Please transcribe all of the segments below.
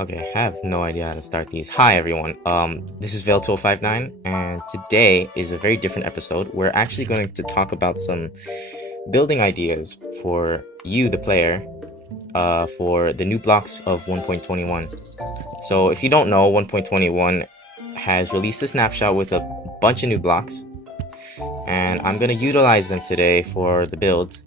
Okay, I have no idea how to start these. Hi everyone, this is Veil259, and today is a very different episode. We're actually going to talk about some building ideas for you, the player, for the new blocks of 1.21. So if you don't know, 1.21 has released a snapshot with a bunch of new blocks, and I'm going to utilize them today for the builds.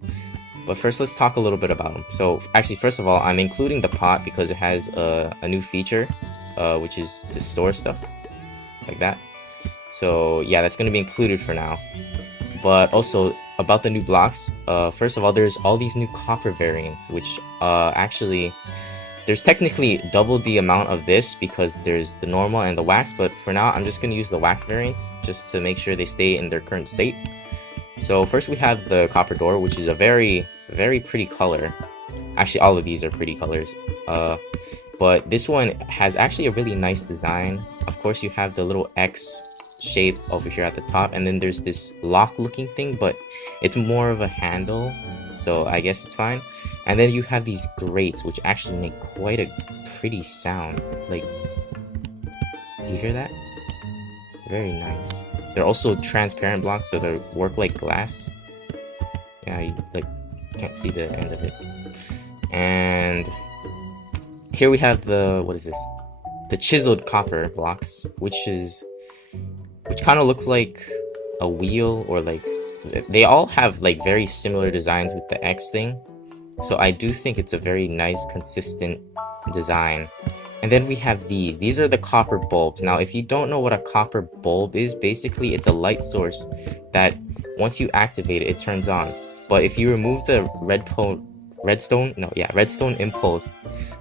But first, let's talk a little bit about them. So actually, first of all, I'm including the pot because it has a new feature, which is to store stuff like that. So yeah, that's going to be included for now. But also about the new blocks, first of all, there's all these new copper variants, which actually, there's technically double the amount of this because there's the normal and the wax. But for now, I'm just going to use the wax variants just to make sure they stay in their current state. So first we have the copper door, which is a very pretty color. Actually, all of these are pretty colors. But this one has actually a really nice design. Of course, you have the little X shape over here at the top, and then there's this lock looking thing, but it's more of a handle, so I guess it's fine. And then you have these grates, which actually make quite a pretty sound. Like, do you hear that? Very nice. They're also transparent blocks, so they work like glass. Yeah, you like can't see the end of it. And here we have the, what is this? The chiseled copper blocks, which kind of looks like a wheel, or like they all have like very similar designs with the X thing. So I do think it's a very nice, consistent design. And then we have these are the copper bulbs. Now, if you don't know what a copper bulb is, basically it's a light source that once you activate it, it turns on. But if you remove the redstone impulse,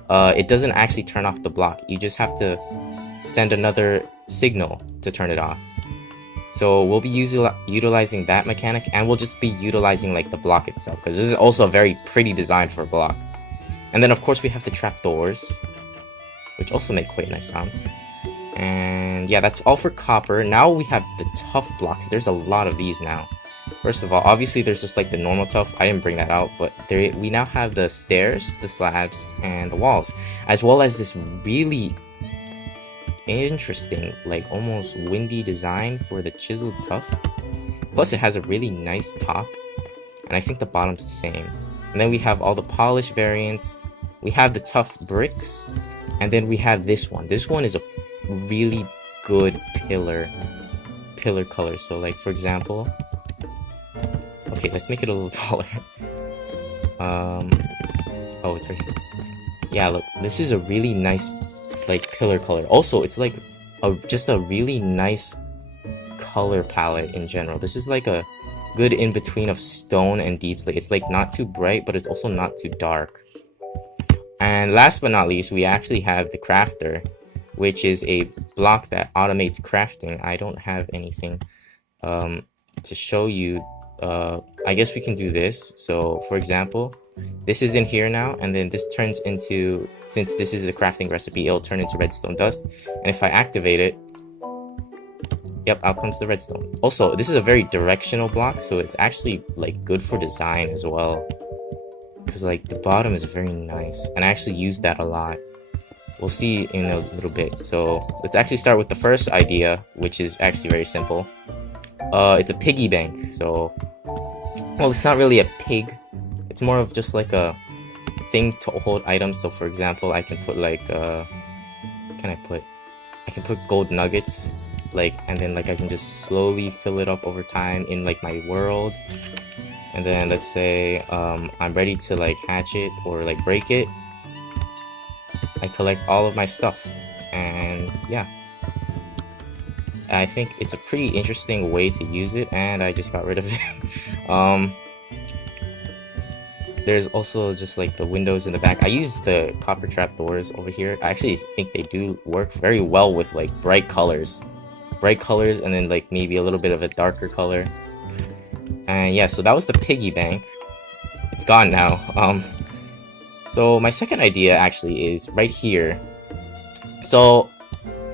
it doesn't actually turn off the block. You just have to send another signal to turn it off. So we'll be utilizing that mechanic, and we'll just be utilizing like the block itself, because this is also a very pretty design for a block. And then of course we have the trapdoors, which also make quite nice sounds. And yeah, that's all for copper. Now we have the tough blocks. There's a lot of these now. First of all, obviously there's just like the normal tough. I didn't bring that out, but we now have the stairs, the slabs, and the walls, as well as this really interesting, like almost windy design for the chiseled tough. Plus it has a really nice top, and I think the bottom's the same. And then we have all the polished variants. We have the tough bricks. And then we have this one. This one is a really good pillar color. So like, for example, okay, let's make it a little taller. Oh, it's right here. Yeah, look, this is a really nice like pillar color. Also, it's like just a really nice color palette in general. This is like a good in between of stone and deep slate. It's like not too bright, but it's also not too dark. And last but not least, we actually have the crafter, which is a block that automates crafting. I don't have anything to show you. I guess we can do this. So for example, this is in here now, and then this turns into, since this is a crafting recipe, it'll turn into redstone dust. And if I activate it, yep, out comes the redstone. Also, this is a very directional block, so it's actually like good for design as well, because like the bottom is very nice, and I actually use that a lot. We'll see in a little bit. So let's actually start with the first idea, which is actually very simple. It's a piggy bank. So, well, it's not really a pig, it's more of just like a thing to hold items. So for example, I can put like I can put gold nuggets, like, and then like I can just slowly fill it up over time in like my world. And then let's say I'm ready to like hatch it or like break it. I collect all of my stuff, and yeah, I think it's a pretty interesting way to use it, and I just got rid of it. There's also just like the windows in the back. I use the copper trap doors over here. I actually think they do work very well with like bright colors, and then like maybe a little bit of a darker color. And yeah, so that was the piggy bank. It's gone now. So my second idea actually is right here. So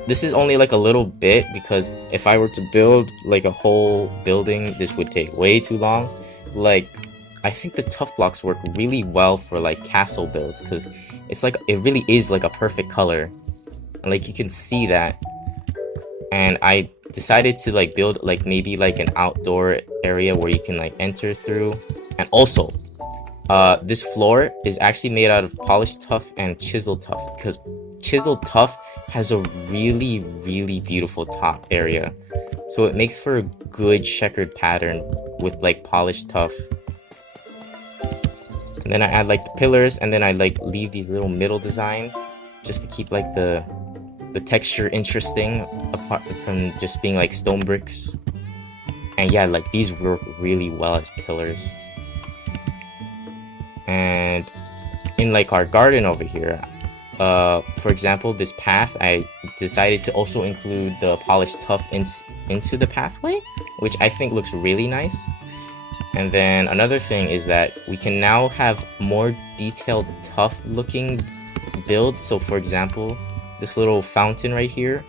this is only like a little bit, because if I were to build like a whole building, this would take way too long. Like, I think the tough blocks work really well for like castle builds, because it's like, it really is like a perfect color, and like you can see that. And I decided to like build like maybe like an outdoor area where you can like enter through. And also, this floor is actually made out of polished tuff and chiseled tuff, because chiseled tuff has a really beautiful top area, so it makes for a good checkered pattern with like polished tuff. And then I add like the pillars, and then I like leave these little middle designs just to keep like the texture interesting, apart from just being like stone bricks. And yeah, like these work really well as pillars. And in like our garden over here, for example, this path, I decided to also include the polished tuff into the pathway, which I think looks really nice. And then another thing is that we can now have more detailed tuff looking builds. So for example, this little fountain right here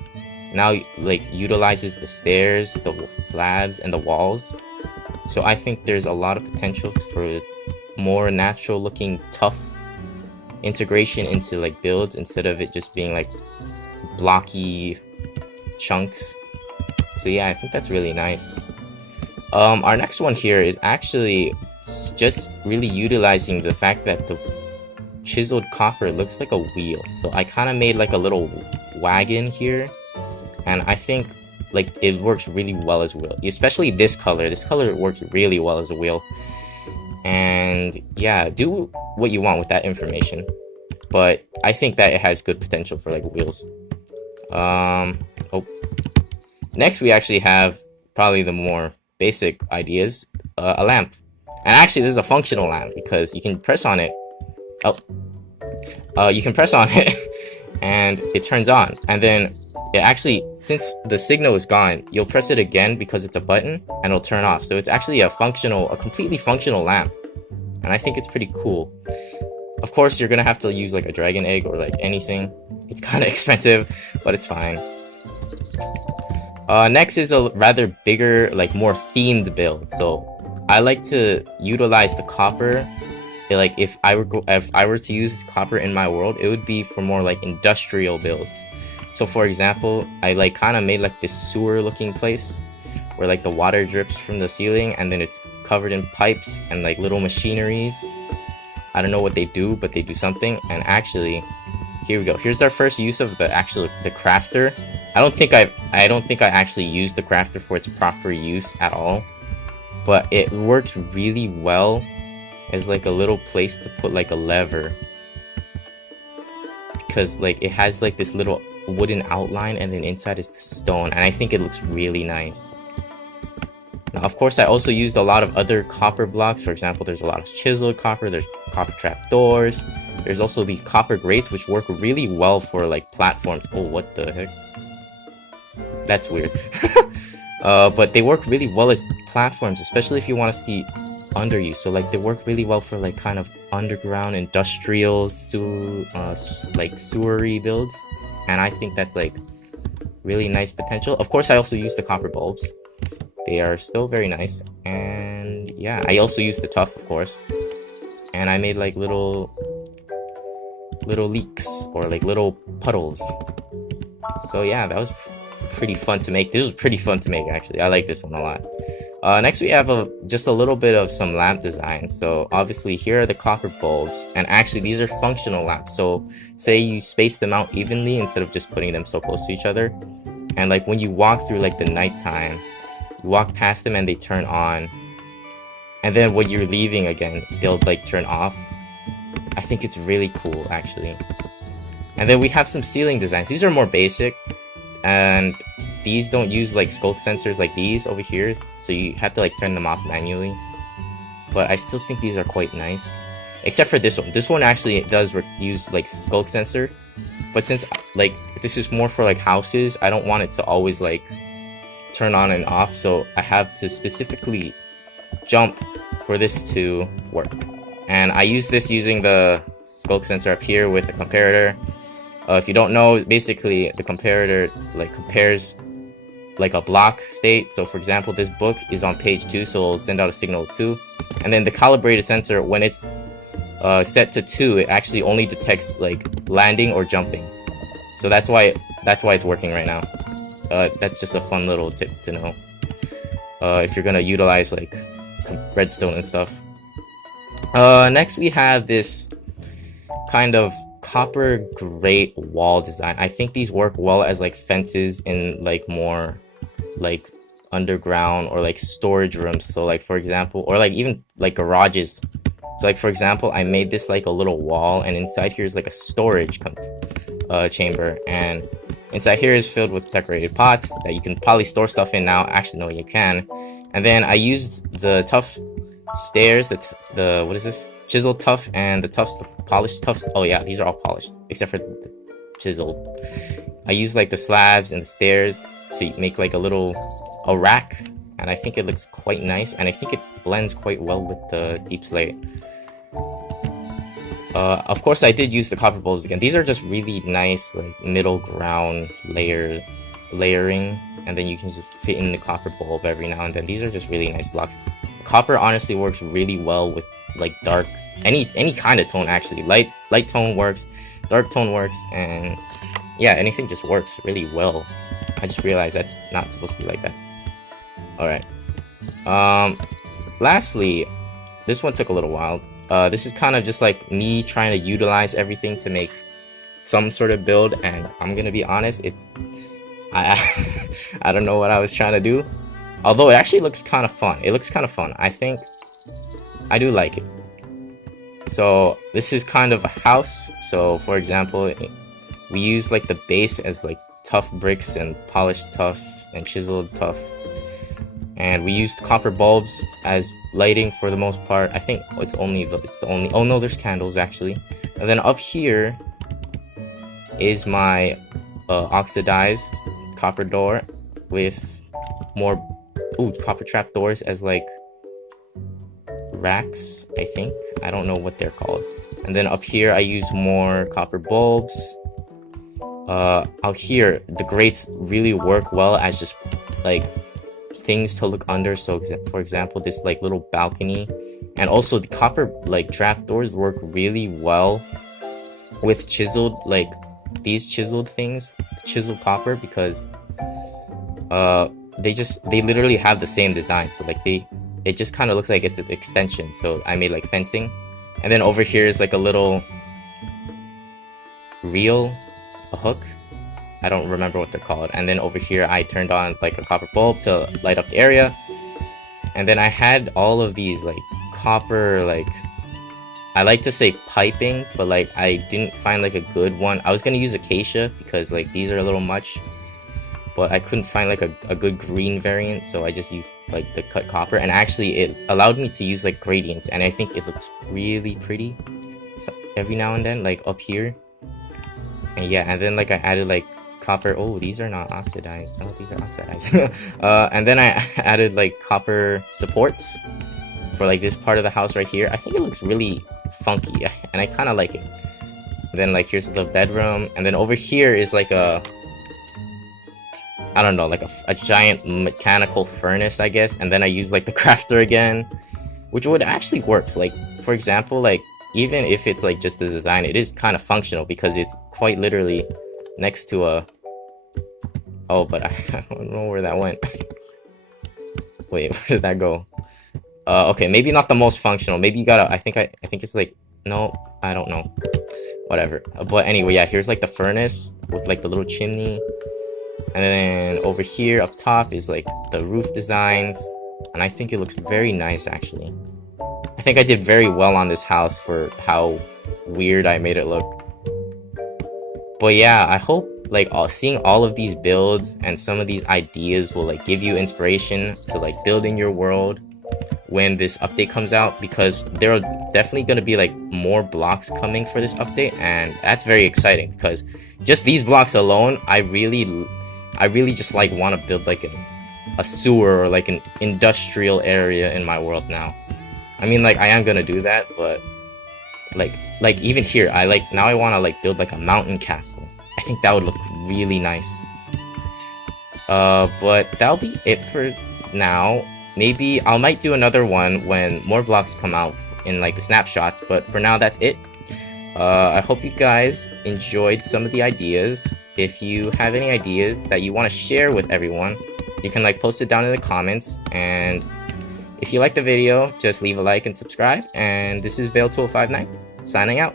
now like utilizes the stairs, the slabs, and the walls. So I think there's a lot of potential for more natural looking tuff integration into like builds, instead of it just being like blocky chunks. So yeah, I think that's really nice. Our next one here is actually just really utilizing the fact that the chiseled copper looks like a wheel. So I kind of made like a little wagon here, and I think like it works really well as a wheel, especially this color. This color works really well as a wheel. And yeah, do what you want with that information, but I think that it has good potential for like wheels. Next we actually have probably the more basic ideas, a lamp. And actually this is a functional lamp, because you can press on it. You can press on it and it turns on, and then it actually, since the signal is gone, you'll press it again because it's a button and it'll turn off. So it's actually a completely functional lamp, and I think it's pretty cool. Of course, you're gonna have to use like a dragon egg or like anything. It's kind of expensive, but it's fine. Next is a rather bigger, like more themed build. So I like to utilize the copper. Like if I were to use copper in my world, it would be for more like industrial builds. So for example, I like kind of made like this sewer looking place where like the water drips from the ceiling, and then it's covered in pipes and like little machineries. I don't know what they do, but they do something. And actually, here we go. Here's our first use of the crafter. I don't think I actually used the crafter for its proper use at all, but it works really well as like a little place to put like a lever, because like it has like this little wooden outline, and then inside is the stone, and I think it looks really nice. Now of course I also used a lot of other copper blocks. For example, there's a lot of chiseled copper, there's copper trap doors, there's also these copper grates which work really well for like platforms. Oh, what the heck, that's weird. But they work really well as platforms, especially if you want to see under you. So like they work really well for like kind of underground industrial like sewery builds, and I think that's like really nice potential. Of course I also use the copper bulbs, they are still very nice. And yeah, I also used the tuff, of course, and I made like little leaks or like little puddles. So yeah, that was pretty fun to make. This was pretty fun to make, actually. I like this one a lot. Next we have just a little bit of some lamp design. So obviously here are the copper bulbs, and actually these are functional lamps. So say you space them out evenly instead of just putting them so close to each other, and like when you walk through like the nighttime, you walk past them and they turn on, and then when you're leaving again, they'll like turn off. I think it's really cool, actually. And then we have some ceiling designs. These are more basic, and these don't use like skulk sensors like these over here, so you have to like turn them off manually. But I still think these are quite nice, except for this one. This one actually does use like skulk sensor, but since like this is more for like houses, I don't want it to always like turn on and off, so I have to specifically jump for this to work. And I use this using the skulk sensor up here with the comparator. If you don't know, basically the comparator like compares like a block state. So for example, this book is on page 2, so it'll send out a signal 2, and then the calibrated sensor, when it's set to 2, it actually only detects like landing or jumping. So that's why it's working right now. That's just a fun little tip to know if you're gonna utilize like redstone and stuff. Next we have this kind of copper grate wall design. I think these work well as like fences in like more like underground or like storage rooms. So like for example, or like even like garages. So like for example, I made this like a little wall, and inside here is like a storage chamber, and inside here is filled with decorated pots that you can probably store stuff in now. Actually, no, you can. And then I used the tough stairs, the what is this? Chiseled tuff and the tufts, polished tufts. Oh yeah, these are all polished except for the chiseled. I used like the slabs and the stairs to make like a rack, and I think it looks quite nice, and I think it blends quite well with the deep slate. Of course, I did use the copper bulbs again. These are just really nice, like middle ground layering, and then you can just fit in the copper bulb every now and then. These are just really nice blocks. Copper honestly works really well with like dark, any kind of tone actually. Light tone works, dark tone works, and yeah, anything just works really well. I just realized that's not supposed to be like that. All right. Lastly, this one took a little while. This is kind of just like me trying to utilize everything to make some sort of build, and I'm gonna be honest, I don't know what I was trying to do, although it actually looks kind of fun. It looks kind of fun. I think I do like it. So this is kind of a house. So for example, we use like the base as like tough bricks and polished tuff and chiseled tuff, and we used copper bulbs as lighting for the most part. I think it's the only, oh no, there's candles actually. And then up here is my oxidized copper door with more copper trap doors as like racks, I think. I don't know what they're called. And then up here I use more copper bulbs. Out here the grates really work well as just like things to look under. So for example, this like little balcony, and also the copper like trap doors work really well with chiseled, like these chiseled things, chiseled copper, because they literally have the same design. So like it just kind of looks like it's an extension. So I made like fencing, and then over here is like a little reel, a hook, I don't remember what they're called. And then over here I turned on like a copper bulb to light up the area, and then I had all of these like copper, like I like to say piping, but like I didn't find like a good one. I was gonna use acacia because like these are a little much, but I couldn't find like a good green variant, so I just used like the cut copper, and actually it allowed me to use like gradients, and I think it looks really pretty so every now and then, like up here. And yeah, and then like I added like copper. Oh, these are not oxidized. Oh, these are oxidized. And then I added like copper supports for like this part of the house right here. I think it looks really funky, and I kind of like it. And then like here's the bedroom, and then over here is like a, I don't know, like a giant mechanical furnace, I guess. And then I use like the crafter again, which would actually work. So, like for example, like even if it's like just the design, it is kind of functional because it's quite literally next to a, oh, but I don't know where that went. Wait, where did that go? Okay, maybe not the most functional. Maybe you gotta, I think it's like, no, I don't know, whatever. But anyway, yeah, here's like the furnace with like the little chimney, and then over here up top is like the roof designs, and I think it looks very nice actually. I think I did very well on this house for how weird I made it look. But yeah, I hope like seeing all of these builds and some of these ideas will like give you inspiration to like build in your world when this update comes out, because there are definitely going to be like more blocks coming for this update, and that's very exciting because just these blocks alone, I really just like want to build like a sewer or like an industrial area in my world now. I mean, like I am gonna do that, but like like even here, now I want to like build like a mountain castle. I think that would look really nice. But that'll be it for now. Maybe I might do another one when more blocks come out in like the snapshots, but for now that's it. I hope you guys enjoyed some of the ideas. If you have any ideas that you want to share with everyone, you can like post it down in the comments. And if you like the video, just leave a like and subscribe. And this is ValeTool59 signing out.